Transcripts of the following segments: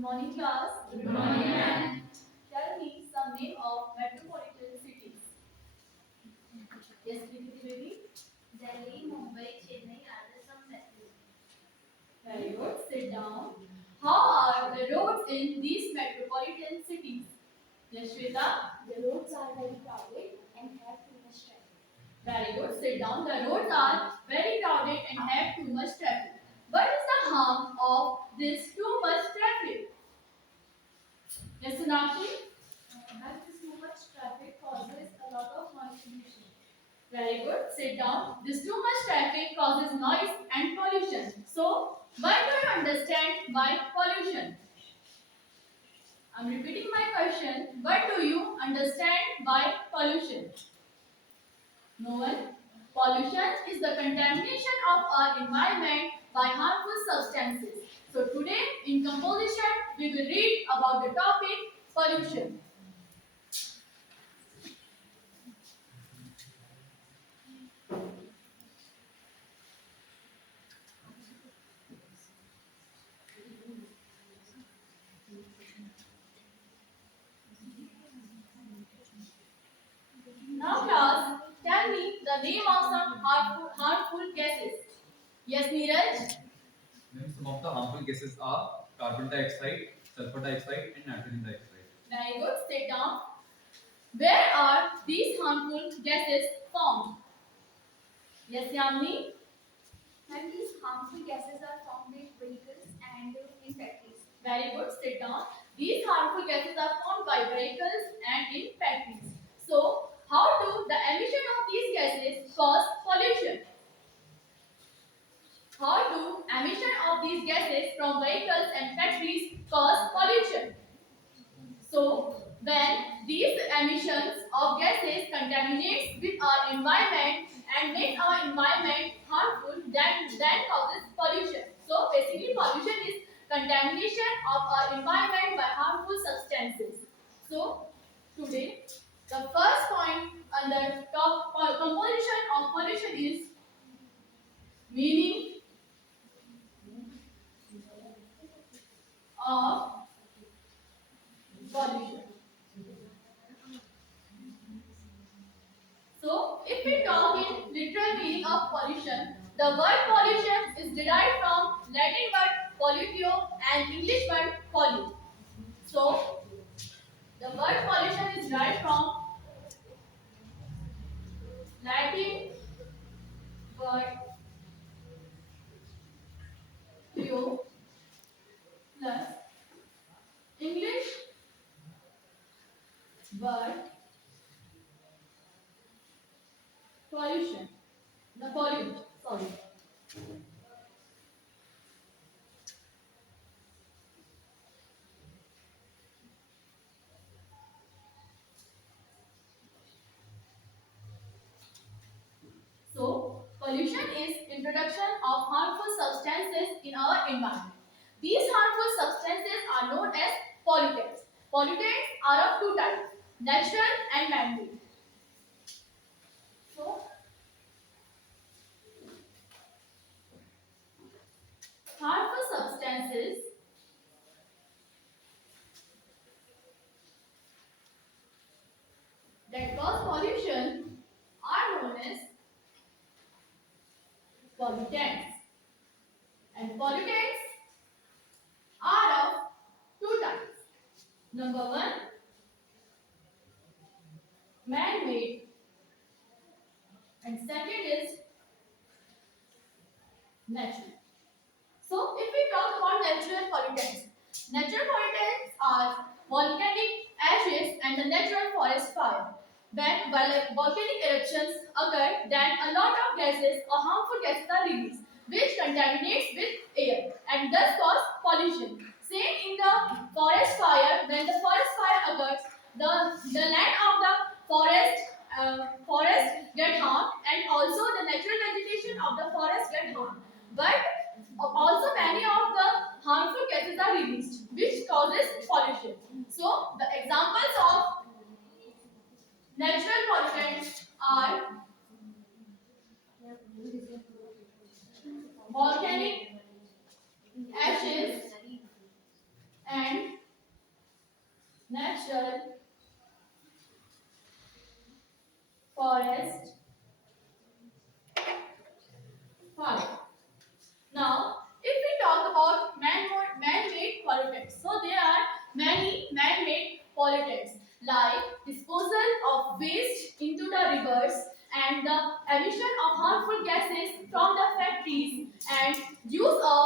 morning, class. Good morning, ma'am. Tell me some name of metropolitan cities. Yes, Preeti baby. Delhi, Mumbai, Chennai are the some metros. Very good. Sit down. How are the roads in these metropolitan cities? Yes, Shweta. The roads are very crowded and have too much traffic. Very good. Sit down. The roads are very crowded and have too much traffic. What is the harm of this too much traffic? Yes, Sonakshi. That is too much traffic causes a lot of noise pollution. Very good. Sit down. This too much traffic causes noise and pollution. So, what do you understand by pollution? I'm repeating my question. What do you understand by pollution? No one? Pollution is the contamination of our environment by harmful substances. So today in composition we will read about the topic pollution. Now class, tell me the name of some harmful gases. Yes, Neeraj? Some of the harmful gases are carbon dioxide, sulfur dioxide, and nitrogen dioxide. Very good. Sit down. Where are these harmful gases formed? Yes, Yamni? And these harmful gases are found in vehicles and in factories. Very good. Sit down. These harmful gases are formed by vehicles and in factories. So, how do the emission of these gases cause pollution? How do emission of these gases from vehicles and factories cause pollution? So, when these emissions of gases contaminates with our environment and make our environment harmful, then causes pollution. So, basically pollution is contamination of our environment by harmful substances. So, today the first point under top composition of pollution is meaning of pollution. So, if we talk in literal meaning of pollution, the word pollution is derived from Latin word pollutio and English word pollute. So, the word pollution is derived from Latin word pure plus English word pollution. The pollute, sorry. So, pollution is introduction of harmful substances in our environment. These harmful substances are known as pollutants. Pollutants are of two types, natural and man-made. So, harmful substances that cause pollution are known as pollutants. And pollutants are of two types. Number one, man-made, and second is natural. So, if we talk about natural pollutants are volcanic ashes and the natural forest fire. When volcanic eruptions occur, then a lot of gases or harmful gases are released, which contaminates with air and thus cause pollution. Same in the forest fire. When the forest fire occurs, the land of the forest get harmed, and also the natural vegetation of the forest get harmed. But also many of the harmful gases are released, which causes pollution. So the examples of natural pollutants are volcanic ashes and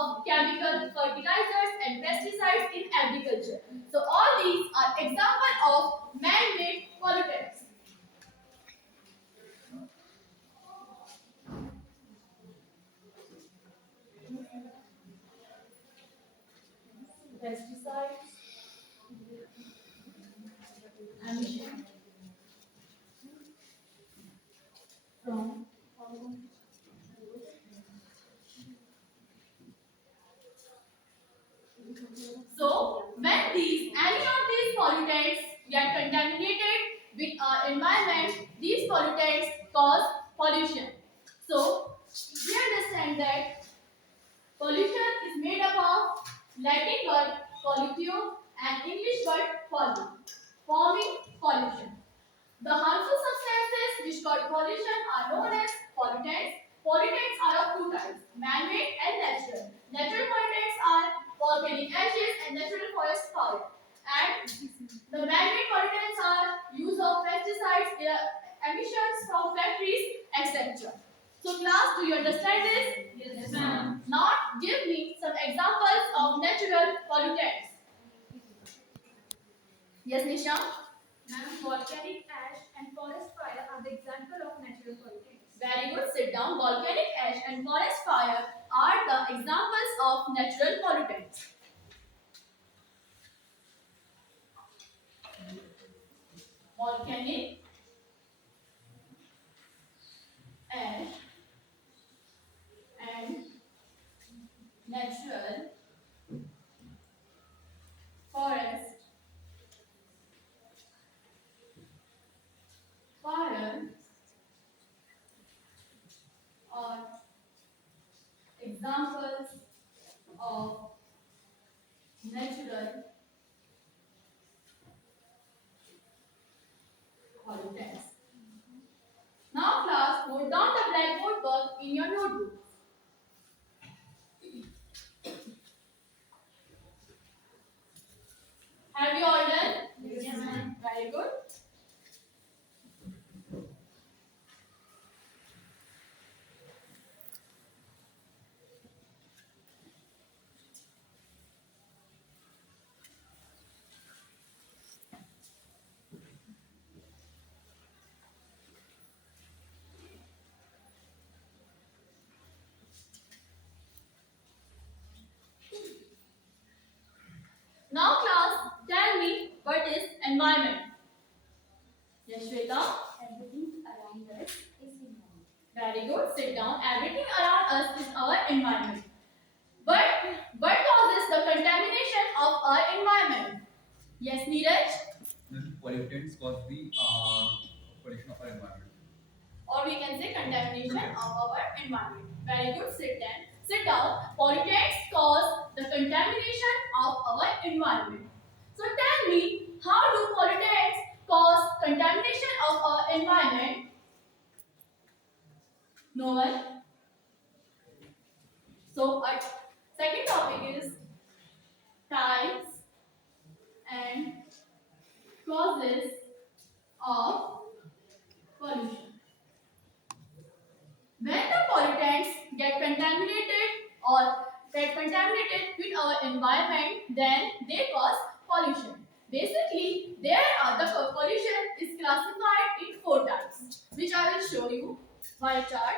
of chemical fertilizers and pesticides in agriculture. So all these are example of man-made pollutants. Pesticides, emission from So, when any of these pollutants get contaminated with our environment, these pollutants cause pollution. So, we understand that pollution is made up of Latin word pollutio and English word pollute, forming pollution. The harmful substances which cause pollution are known as pollutants. Pollutants are of two types, man-made and natural. Natural pollutants are volcanic ashes and natural forest fire. And the man-made pollutants are use of pesticides, emissions from factories, etc. So class, do you understand this? Yes, ma'am. Now give me some examples of natural pollutants. Yes, Nisha? Ma'am, volcanic ash and forest fire are the example of natural pollutants. Very good. Sit down. Volcanic ash and forest fire are the examples of natural pollutants. Volcanic ash and natural forest fire are examples of natural pollutants. Now class, note down the blackboard work in your notebook. Have you all done? Yes, ma'am. Very good. Now class, tell me what is environment? Yes, Shweta? Everything around us is environment. Very good. Sit down. Everything around us is our environment. But what causes the contamination of our environment? Yes, Neeraj? Then pollutants cause the pollution of our environment. Or we can say contamination of our environment. Very good. Sit down. Pollutants cause the contamination of our environment. So tell me, how do pollutants cause contamination of our environment? No one? So our second topic is types and causes of pollution. When the pollutants get contaminated or get contaminated with our environment, then they cause pollution. Basically, the pollution is classified in four types, which I will show you by chart.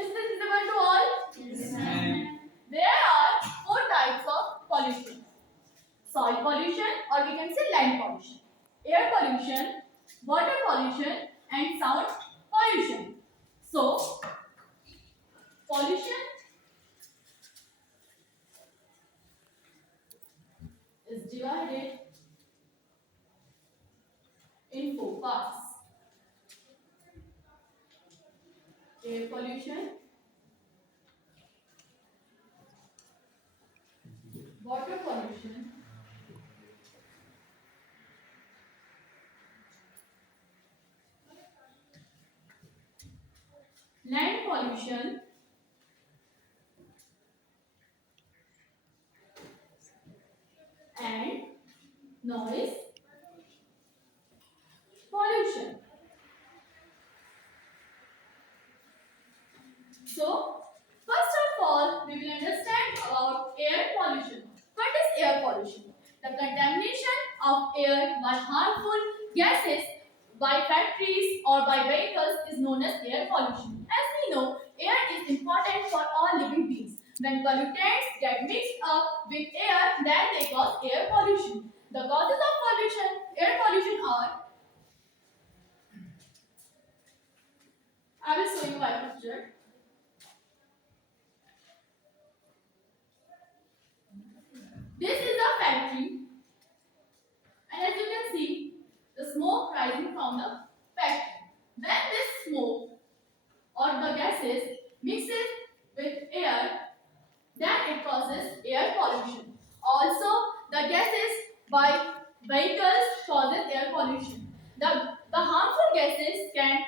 Is this visible to all? Yes, ma'am. There are four types of pollution: soil pollution, or we can say land pollution, air pollution, water pollution, and sound pollution. So, pollution is divided in four parts: air pollution, water pollution, land pollution, and noise pollution. So, first by vehicles is known as air pollution. As we know, air is important for all living beings. When pollutants get mixed up with air, then they cause air pollution. The causes of pollution, air pollution are, I will show you one picture. This is a factory, and as you can see, the smoke rising from the factory. When this smoke or the gases mixes with air, then it causes air pollution. Also, the gases by vehicles causes air pollution. The harmful gases can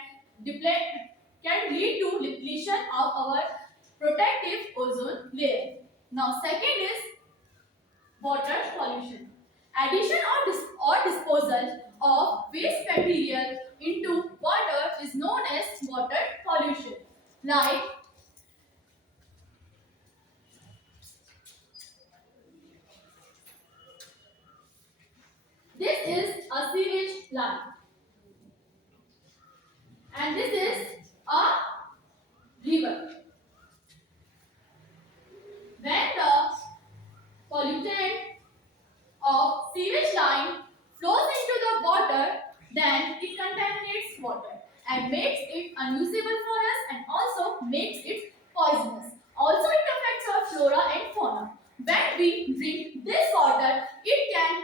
lead to depletion of our protective ozone layer. Now, second is water pollution. Addition or disposal of waste material into water is known as water pollution. Like this is a sewage line, and this is a river. When the pollutant of sewage line flows into the water, then it contaminates water and makes it unusable for us and also makes it poisonous. Also, it affects our flora and fauna. When we drink this water, it can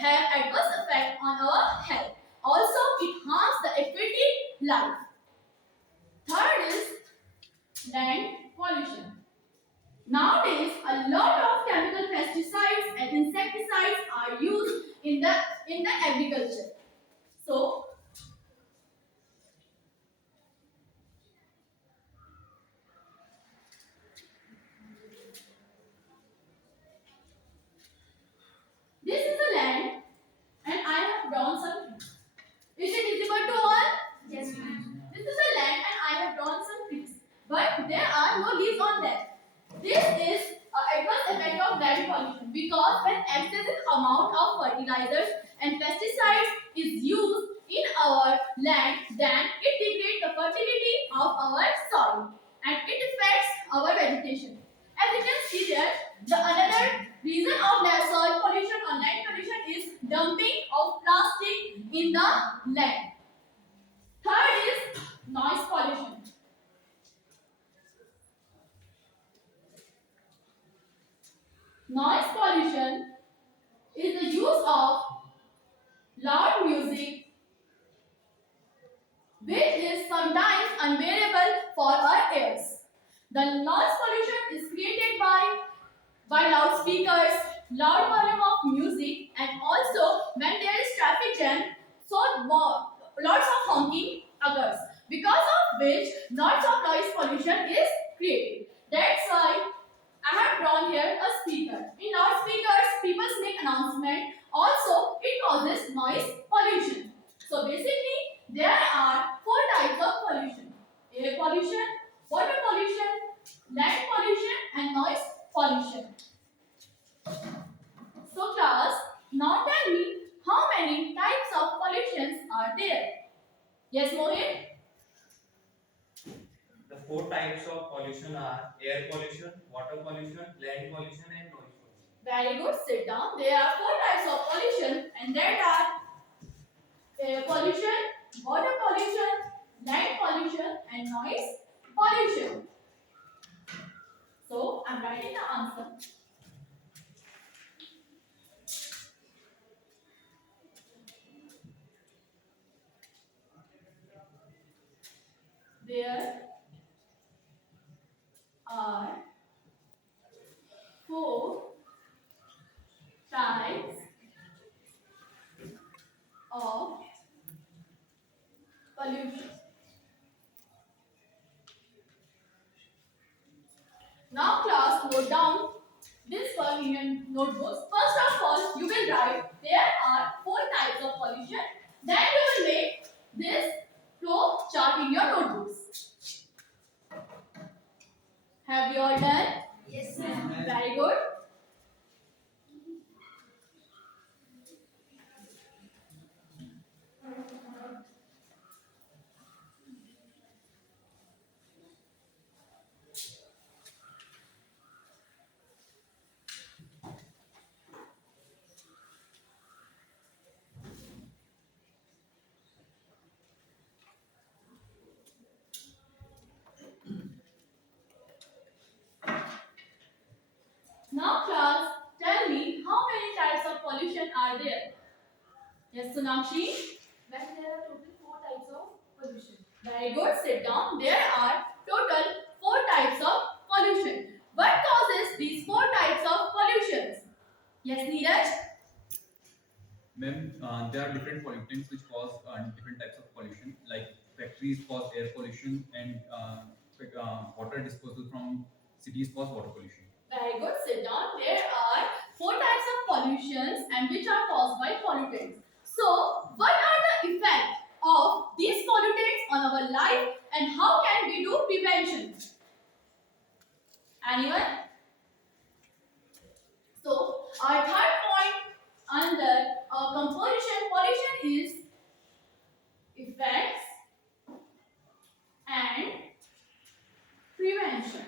have adverse effect on our health. Also, it harms the aquatic life. Third is land pollution. Nowadays, a lot of chemical pesticides and insecticides are used in the agriculture. So, this is the land, and I have drawn some trees. Is it visible to all? Yes, ma'am. This is the land, and I have drawn some trees, but there are no leaves on them. This is an adverse effect of land pollution because when excessive amount of fertilizers and pesticides is used in our land, then it degrades the fertility of our soil and it affects our vegetation. As you can see there, the another reason of soil pollution or land pollution is dumping of plastic in the land. Third is noise pollution. Noise pollution is the use of loud music which is sometimes unbearable for our ears. The noise pollution is created by loudspeakers, loud volume of music, and also when there is traffic jam, so lots of honking occurs, because of which lots of noise pollution is created. That's why I have drawn here a speaker. In loudspeakers, people make announcement. Also, it causes noise pollution. So basically, there are four types of pollution: air pollution, water pollution, land pollution, and noise pollution. So class, now tell me how many types of pollutions are there? Yes, Mohit? The four types of pollution are air pollution, water pollution, land pollution, and noise pollution. Very good. Sit down. There are four types of pollution, and that are air pollution, water pollution, land pollution, and noise pollution. So I'm writing the answer. There are four types of pollution. Now class, note down this one in your notebooks. First of all, you will write there are four types of pollution. Then you will make this flow chart in your notebooks. Have you all done? Yes, ma'am. Very good. Now class, tell me how many types of pollution are there? Yes, Sonakshi? Well, there are total 4 types of pollution. Very good. Sit down. There are total 4 types of pollution. What causes these 4 types of pollutions? Yes, Neeraj? Ma'am, there are different pollutants which cause different types of pollution. Like factories cause air pollution, and water disposal from cities cause water pollution. Very good. Sit down. There are 4 types of pollutions and which are caused by pollutants. So, what are the effects of these pollutants on our life and how can we do prevention? Anyone? So, our third point under pollution is effects and prevention.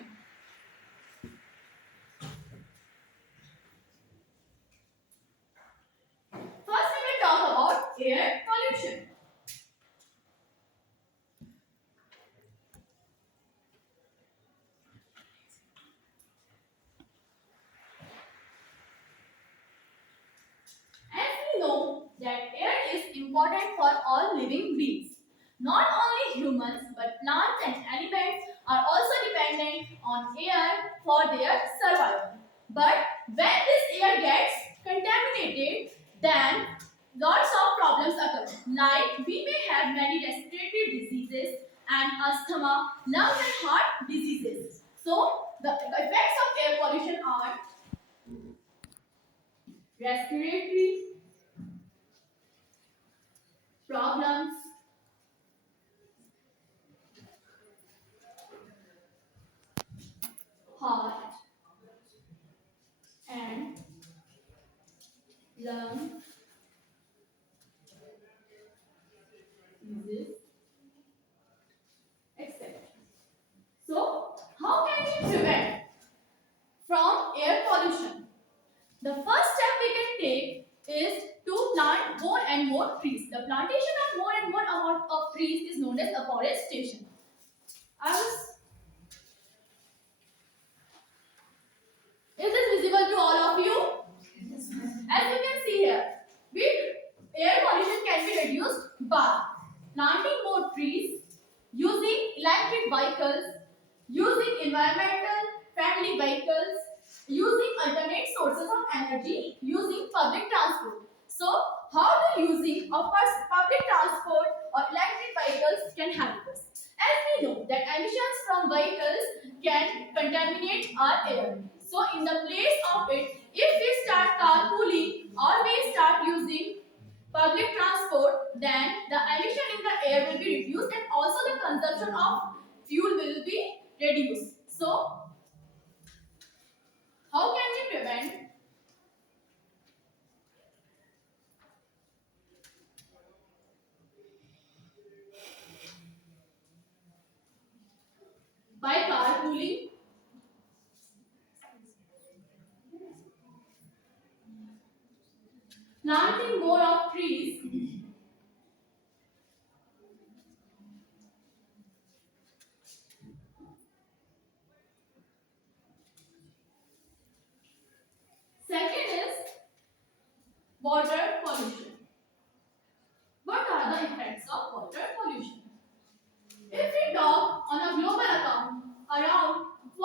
First, we will talk about air pollution. As we know that air is important for all living beings. Not only humans but plants and animals are also dependent on air for their survival. But when this air gets contaminated, then lots of problems occur. Like we may have many respiratory diseases and asthma, lung and heart diseases. So the effects of air pollution are respiratory problems, heart and lung disease, etc. So, how can we prevent from air pollution? The first step we can take is to plant more and more trees. The plantation of more and more amount of trees is known as afforestation. Is this visible to all of you? As you can see here, air pollution can be reduced by planting more trees, using electric vehicles, using environmental friendly vehicles, using alternate sources of energy, using public transport. So, how the using of public transport or electric vehicles can help us? As we know that emissions from vehicles can contaminate our air. So, in the place of it, if we start carpooling or we start using public transport, then the emission in the air will be reduced and also the consumption of fuel will be reduced. So, how can we prevent? By carpooling, planting more of trees, second is water pollution. What are the effects of water pollution? If we talk on a global account, around 40%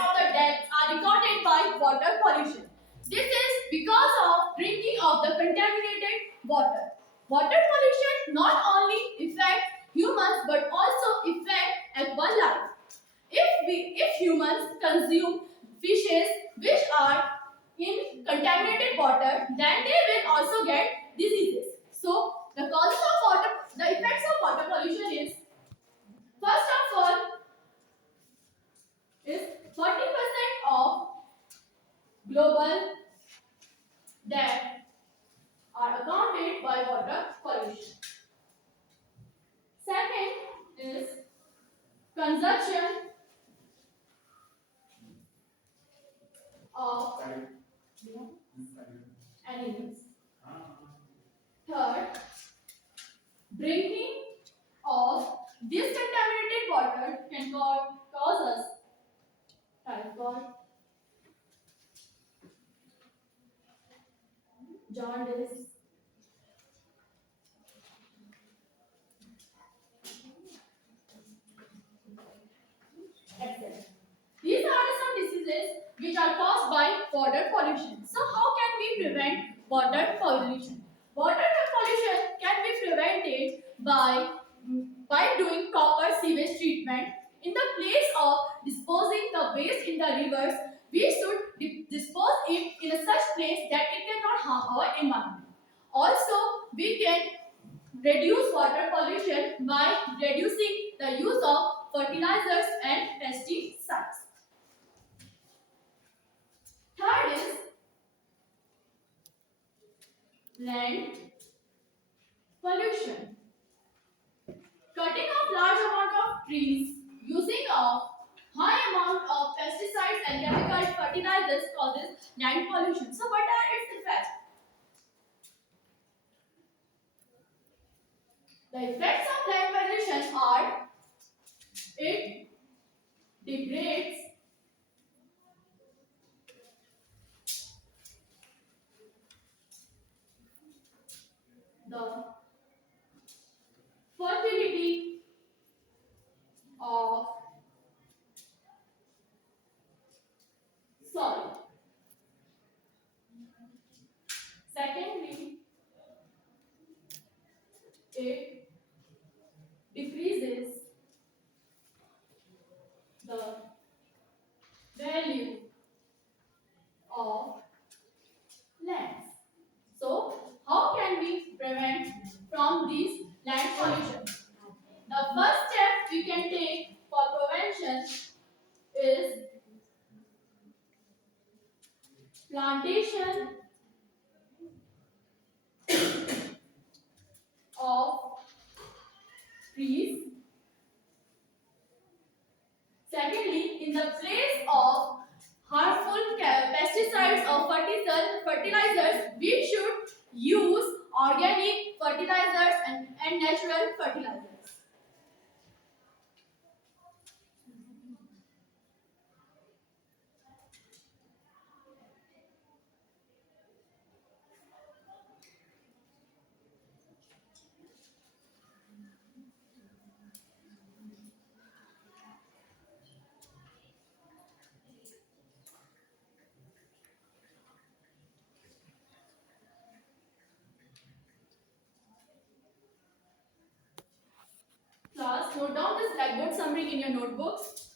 of the deaths are recorded by water pollution. This is because of drinking of the contaminated water. Water pollution not only affects humans but also affects aquatic life. If humans consume fishes which are in contaminated water, then they will also get diseases. So the causes of water, the effects of water pollution is first of all is 40% of global death are accounted by water pollution. Second is consumption of animals. Third, drinking of this contaminated water can cause us typhoid, jaundice, etc. These are some diseases which are caused by water pollution. So how can we prevent water pollution? Water pollution can be prevented by doing proper sewage treatment. In the place of disposing the waste in the rivers, we should dispose it in a such place that it cannot harm our environment. Also, we can reduce water pollution by reducing the use of fertilizers and pesticides. Third is land pollution. Cutting off large amount of trees, using of high amount of pesticides and chemical fertilizers causes land pollution. So what are its effects? The effects of land pollution are it degrades the fertility of soil. Secondly, it decreases the value of lands. So, how can we prevent from these land pollution? The first step we can take for prevention is plantation of trees. Secondly, in the place of harmful pesticides or fertilizers, we should use organic fertilizers and natural fertilizers. Class, note down this blackboard summary in your notebooks.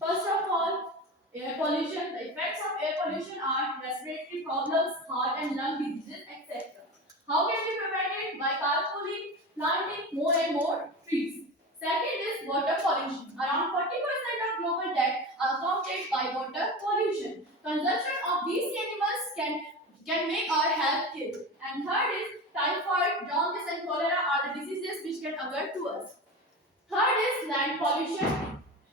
First of all, air pollution. The effects of air pollution are respiratory problems, heart and lung diseases, etc. How can we prevent it? By carefully planting more and more trees. Second is water pollution. Around 40% of global deaths are caused by water pollution. Consumption of these animals can make our health ill. And third is typhoid, jaundice and cholera are the diseases which can occur to us. Third is land pollution.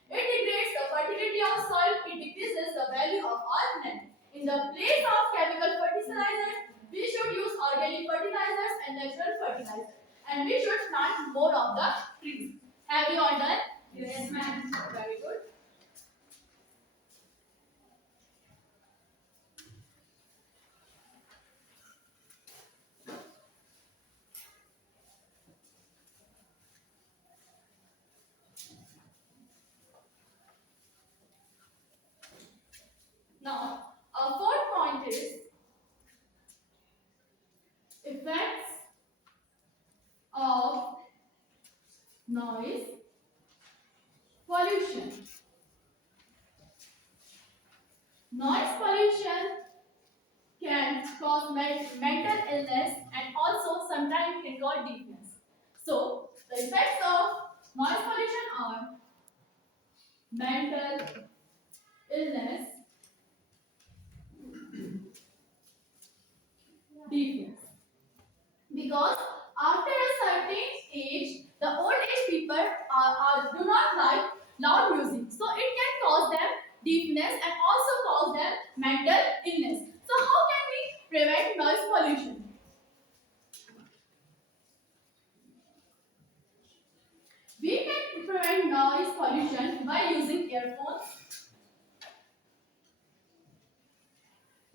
It degrades the fertility of soil, it decreases the value of our land. In the place of chemical fertilizers, we should use organic fertilizers and natural fertilizers. And we should plant more of the trees. Have you all done? Yes, ma'am. Very good. Now, our fourth point is effects of noise pollution. Noise pollution can cause mental illness and also sometimes can cause deafness. So, the effects of noise pollution are mental illness, deafness. Because after a certain age, the old age people do not like loud music. So, it can cause them deafness and also cause them mental illness. So, how can we prevent noise pollution? We can prevent noise pollution by using earphones,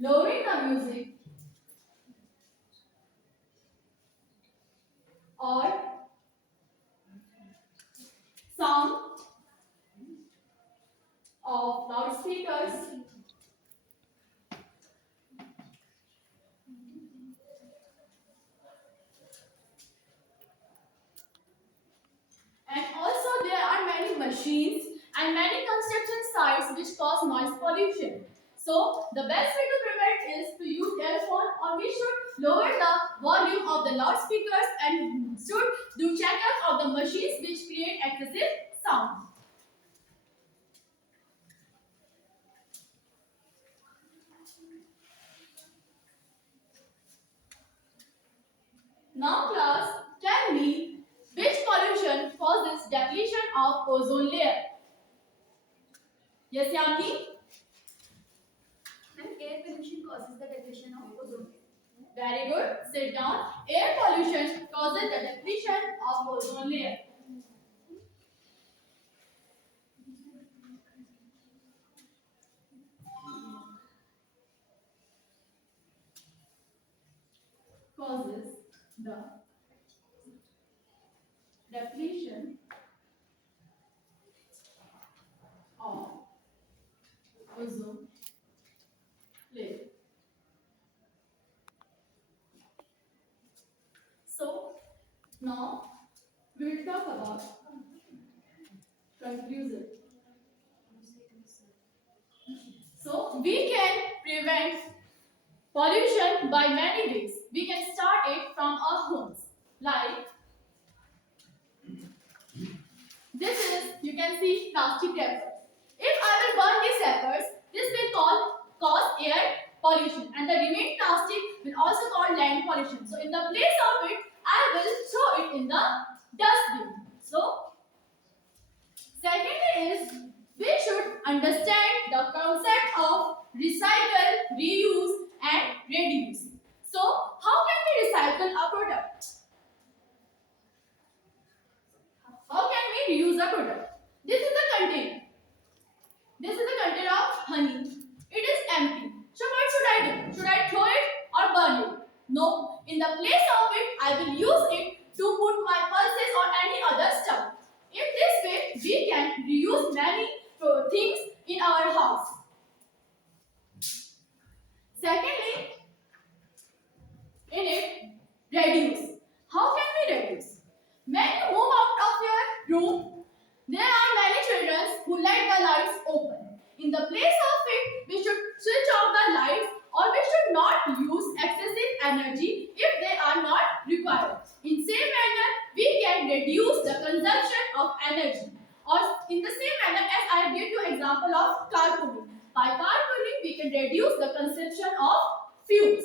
lowering the music, loudspeakers, and also there are many machines and many construction sites which cause noise pollution. So the best way to prevent is to use earphone, or we should lower the volume of the loudspeakers and should do checkup of the machines which create excessive sound. Now class, tell me which pollution causes depletion of ozone layer? Yes, Yamni? And air pollution causes the depletion of ozone. Very good. Sit down. Air pollution causes the depletion of ozone layer. Causes the depletion of ozone layer. So now we will talk about conclusion. So we can prevent pollution by many ways. We can start it from our homes. Like this is, you can see plastic wrappers. If I will burn these wrappers, this will cause air pollution, and the remaining plastic will also cause land pollution. So in the place of it, I will throw it in the dustbin. So secondly is, we should understand the concept of recycle, reuse and reduce. So how can we recycle a product? How can we reuse a product? This is the container. This is the container of honey. It is empty. So what should I do? Should I throw it or burn it? No. In the place of it, I will use it to put my pulses or any other stuff. In this way, we can reuse many things in our house. Secondly, in it, reduce. How can we reduce? When you move out of your room, there are many children who let the lights open. In the place of it, we should switch off the lights, or we should not use excessive energy if they are not required. In same manner, we can reduce the consumption of energy. Or in the same manner as I gave you example of carpooling. By carpooling, we can reduce the consumption of fuels.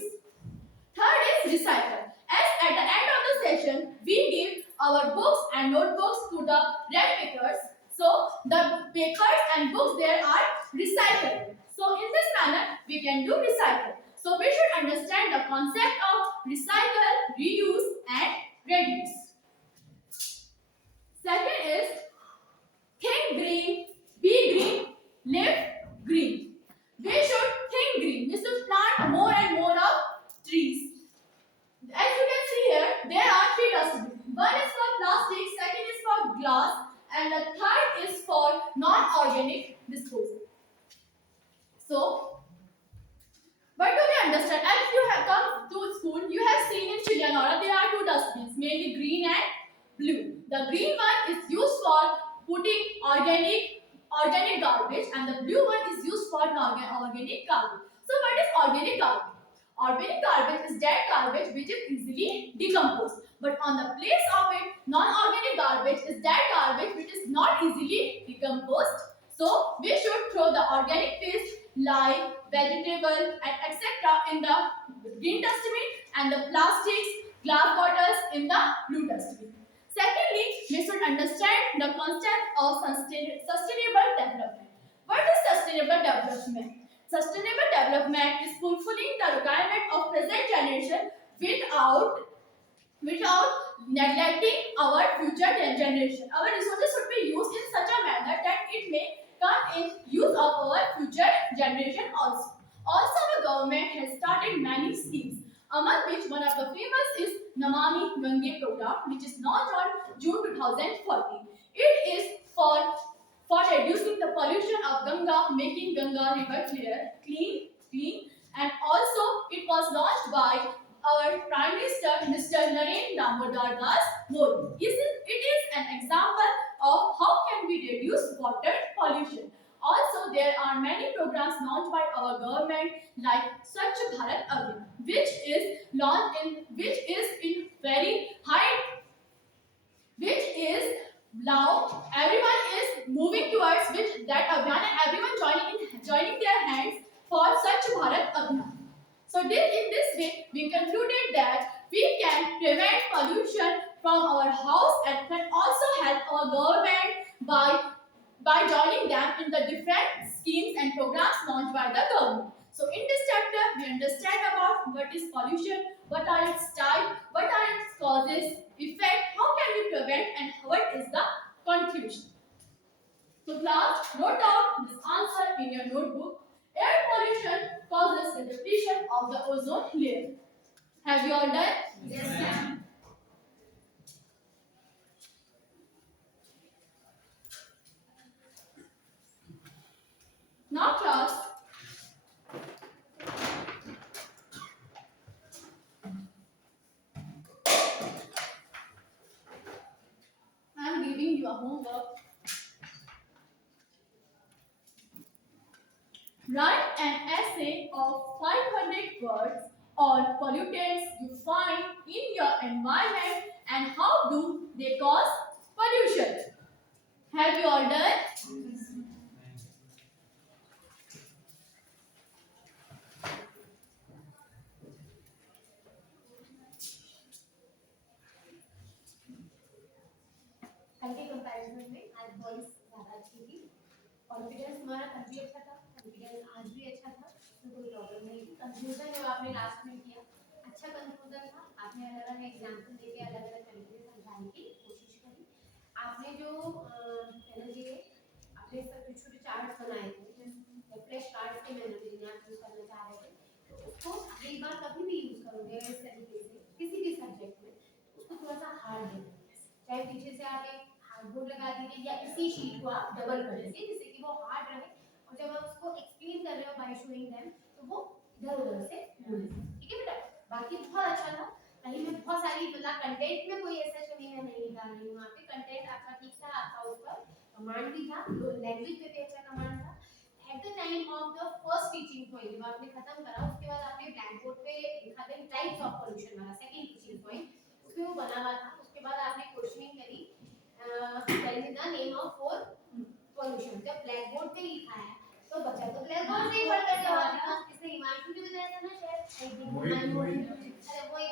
Third is recycle. As at the end of the session, we give our books and notebooks to the red pickers. So the papers and books there are recycled. So in this manner, we can do recycle. So we should understand the concept of recycle, reuse and reduce. Second is think green, be green, live green. We should think green. We should plant more and more of trees. As you can see here, there are three dustbins. One is for plastic, second is for glass, and the third is for non-organic disposal. So, what do we understand? As you have come to school, you have seen in Chilianora there are two dustbins, mainly green and blue. The green one is used for putting organic garbage, and the blue one is used for non-organic garbage. So, what is organic garbage? Organic garbage is dead garbage which is easily decomposed. But on the place of it, non-organic garbage is dead garbage which is not easily decomposed. So we should throw the organic waste like vegetable and etc. in the green dustbin, and the plastics, glass bottles in the blue dustbin. Secondly, we should understand the concept of sustainable development. What is sustainable development? Sustainable development is fulfilling the requirement of present generation without neglecting our future generation. Our resources should be used in such a manner that it may come in use of our future generation also. Also, our government has started many schemes, among which one of the famous is Namami Gange program, which is launched on June 2014. It is for for reducing the pollution of Ganga, making Ganga river clean, and also it was launched by our Prime Minister, Mr. Narendra Damodar Das Modi. It is an example of how can we reduce water pollution. Also, there are many programs launched by our government like Swachh Bharat Abhiyan, which is in very high, which is now everyone is moving towards which that Abhiyan and everyone joining their hands for Swachh Bharat Abhiyan. So in this way, we concluded that we can prevent pollution from our house and can also help our government by joining them in the different schemes and programs launched by the government. So in this chapter, we understand about what is pollution, what are its types, what are its causes, effect, how can we prevent, and what is the conclusion. So class, note down this answer in your notebook. Air pollution causes the depletion of the ozone layer. Have you all done? Yes, ma'am. Now class, I am giving you a homework. Write an essay of 500 words on pollutants you find in your environment and how do they cause pollution. Have you all done? कल के comparison में आज voice ज़्यादा अच्छी थी। Confidence हमारा कल भी अच्छा था, कॉन्फिडेंस आज भी अच्छा था, इसमें कोई प्रॉब्लम नहीं थी। कंक्लूजन जो आपने लास्ट में किया, अच्छा कंक्लूजन था। आपने अलग-अलग एग्जांपल देके अलग-अलग तरीके से समझाने की कोशिश करी। आपने जो कहना चाहिए, आपने सब छोटे चार्ट्स बनाए थे, फ्लैश कार्ड्स के मैंने जिन्हें आप यूज करना चाह रहे थे, तो उसको अगली बार कभी भी यूज करोगे इस तरीके से किसी भी सब्जेक्ट में, उसको थोड़ा सा हार्ड देना, चाहे पीछे से आप एक हार्डबोर्ड लगा दीजिए या इसी शीट को आप डबल कर दीजिए जिससे कि वो हार्ड रहे, और जब आप उसको एक्सप्लेन कर रहे हो बाय शोइंग देम तो वो इधर उधर से बोले। ठीक है बेटा, बाकी बहुत अच्छा था। कहीं में बहुत सारी मतलब कंटेंट में कोई ऐसा कमी मैं नहीं निकाल रही हूँ, आपके कंटेंट आपका ठीक था, आपका ऊपर कमांड भी था, लैंग्वेज पे भी अच्छा कमांड था। At the time of the first teaching point जब आपने खत्म करा, उसके बाद आपने ब्लैक बोर्ड पे लिखा था टाइप्स ऑफ पोल्यूशन वाला सेकंड टीचिंग पॉइंट, उसमें वो बना हुआ था। उसके बाद आपने क्वेश्चनिंग करी, tell me the name of four pollution. जब ब्लैक बोर्ड पे लिखा है तो बच्चा तो ब्लैक बोर्ड से ही पढ़ कर जवाब देगा। इसने हिमांशु ने बताया था ना शायद एक दिन मोहित, अरे वो एक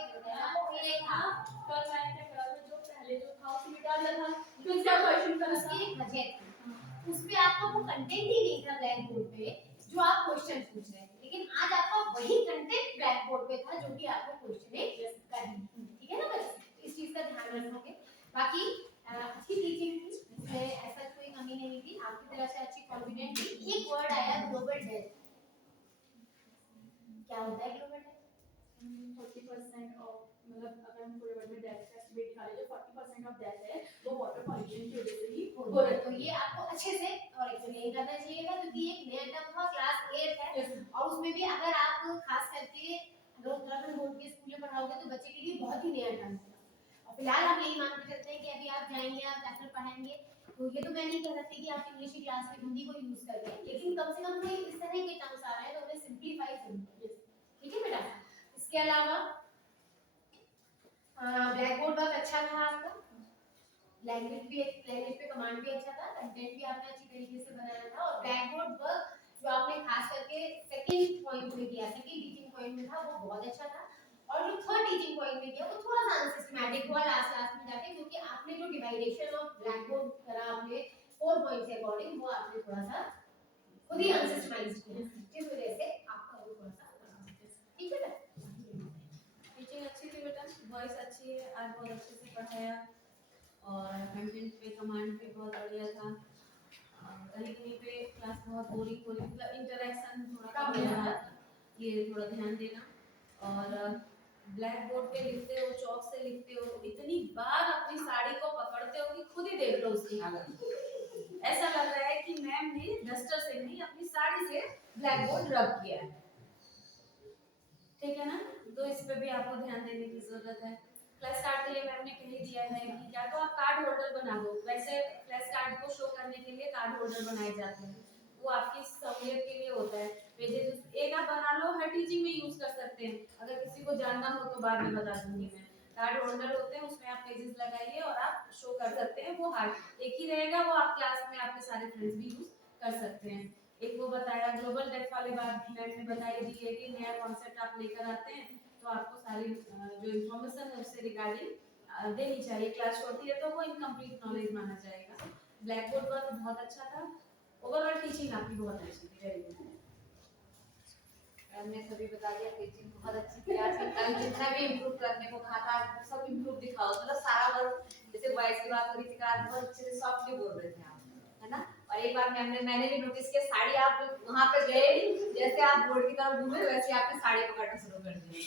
ये था कल मैंने क्या करा था, जो पहले जो था उसमें मिटा दिया था, फिर क्या क्वेश्चन करा था, उसकी एक वजह थी, उसमें आपका वो कंटेंट ही नहीं था ब्लैक बोर्ड पे जो आप क्वेश्चन पूछ रहे थे, लेकिन आज आपका वही कंटेंट ब्लैक बोर्ड पे था जो कि आपको क्वेश्चनिंग करनी थी। ठीक है ना बच्चे, इस चीज का ध्यान रखोगे। बाकी अच्छी टीचिंग थी, इसमें ऐसा कोई कमी नहीं थी, आपकी तरफ से अच्छी कॉन्फिडेंट थी। एक वर्ड आया ग्लोबल डेथ, क्या होता है ग्लोबल डेथ? 40% ऑफ, मतलब अगर हम पूरे वर्ल्ड में डेथ का एस्टिमेट निकालें तो 40% ऑफ डेथ है वो वाटर पॉल्यूशन की वजह से ही हो रहा है। तो ये आपको अच्छे से और एक्सप्लेन करना चाहिएगा क्योंकि एक नया टर्म था, क्लास 8 है और उसमें भी अगर आप खास करके अगर उत्तराखंड बोर्ड के स्कूल में पढ़ाओगे तो बच्चे के लिए बहुत ही नया टर्म है। और फिलहाल हम यही मान के चलते हैं कि अभी आप जाएंगे, आप चैप्टर पढ़ाएंगे, तो ये तो मैं नहीं कह सकती कि आप इंग्लिश की क्लास में हिंदी को यूज करें, लेकिन कम से कम कोई इस तरह के टर्म्स आ रहे हैं तो उन्हें सिंपलीफाई करिए। ठीक है बेटा, इसके अलावा ब्लैक बोर्ड बहुत अच्छा था आपका, लैंग्वेज पे कमांड भी अच्छा था, कंटेंट भी आपने अच्छी तरीके से बनाया था, और ब्लैक बोर्ड वर्क जो आपने खास करके सेकंड पॉइंट में किया, सेकंड टीचिंग पॉइंट में था, वो बहुत अच्छा था। और जो थर्ड टीचिंग पॉइंट में किया वो थोड़ा सा अनसिस्टमैटिक हुआ लास्ट में जाके, क्योंकि आपने जो डिवाइडेशन ऑफ ब्लैक बोर्ड करा आपने 4 पॉइंट्स के अकॉर्डिंग, वो आपने थोड़ा सा खुद ही अनसिस्टमाइज्ड किया, जिस वजह से आपका वो थोड़ा सा ठीक है ना। टीचिंग अच्छी थी बेटा, वॉइस अच्छी है, आज बहुत अच्छे से पढ़ाया और कंटेंट पे कमांड भी बहुत बढ़िया था। कहीं कहीं पे क्लास बहुत बोरिंग हो रही, मतलब इंटरेक्शन थोड़ा कम हो रहा था, ये थोड़ा ध्यान देना। और ब्लैक बोर्ड पे लिखते हो, चौक से लिखते हो, इतनी बार अपनी साड़ी को पकड़ते हो कि खुद ही देख लो उसकी हालत। ऐसा लग रहा है कि मैम ने डस्टर से नहीं अपनी साड़ी से ब्लैक बोर्ड रब किया है। ठीक है ना? तो इस पे भी आपको ध्यान देने की जरूरत है। फ्लैश कार्ड के लिए मैम ने कह दिया है कि या तो आप कार्ड होल्डर बना दो, वैसे फ्लैश कार्ड को शो करने के लिए कार्ड होल्डर बनाए जाते हैं, वो आपकी सहूलियत के लिए होता है। पेजेस एक आप बना लो, हर टीचिंग में यूज कर सकते हैं, अगर किसी को जानना हो तो बाद में बता दूंगी मैं। कार्ड होल्डर होते हैं, उसमें आप पेजेस लगाइए और आप शो कर सकते हैं, वो हार्ड एक ही रहेगा, वो आप क्लास में आपके सारे फ्रेंड्स भी यूज कर सकते हैं। एक वो बताया ग्लोबल डेफ वाले बात मैम ने बताई दी है कि नया कॉन्सेप्ट आप लेकर आते हैं तो आपको सारी जो इन्फॉर्मेशन है उससे रिगार्डिंग देनी चाहिए। क्लास छोटी है तो वो इनकम्प्लीट नॉलेज माना जाएगा। ब्लैक बोर्ड वर्क बहुत अच्छा था, ओवरऑल टीचिंग आपकी बहुत अच्छी थी, वेरी गुड। हमने सभी बता दिया, टीचिंग बहुत अच्छी थी आज की। कल जितना भी इम्प्रूव करने को कहा था सब इम्प्रूव दिखाओ, मतलब सारा वर्क, जैसे वॉइस की बात करी थी आज बहुत अच्छे से सॉफ्टली बोल रहे थे आप, है ना? और एक बार मैंने भी नोटिस किया, साड़ी आप वहां पे गए, जैसे आप बोर्ड की तरफ घूमे वैसे आपने साड़ी पकड़ना शुरू कर दिया,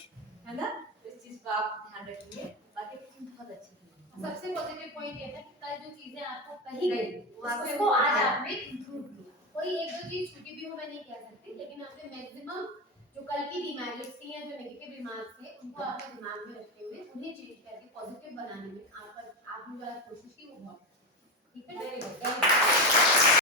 है ना? तो इस चीज को आप ध्यान रखिए। बाकी टीचिंग बहुत अच्छी थी। सबसे पॉजिटिव पॉइंट ये था कि कल जो चीजें आपको कही गई उसको आज आपने इम्प्रूव किया। कोई एक दो चीज छूटी भी हो मैं नहीं कह सकती, लेकिन आपने मैक्सिमम जो कल की डिमेरिट्स थी या जो नेगेटिव रिमार्क्स थे उनको आपने दिमाग में रखते हुए उन्हें चेंज करके पॉजिटिव बनाने में आपने जो कोशिश की वो बहुत ठीक है।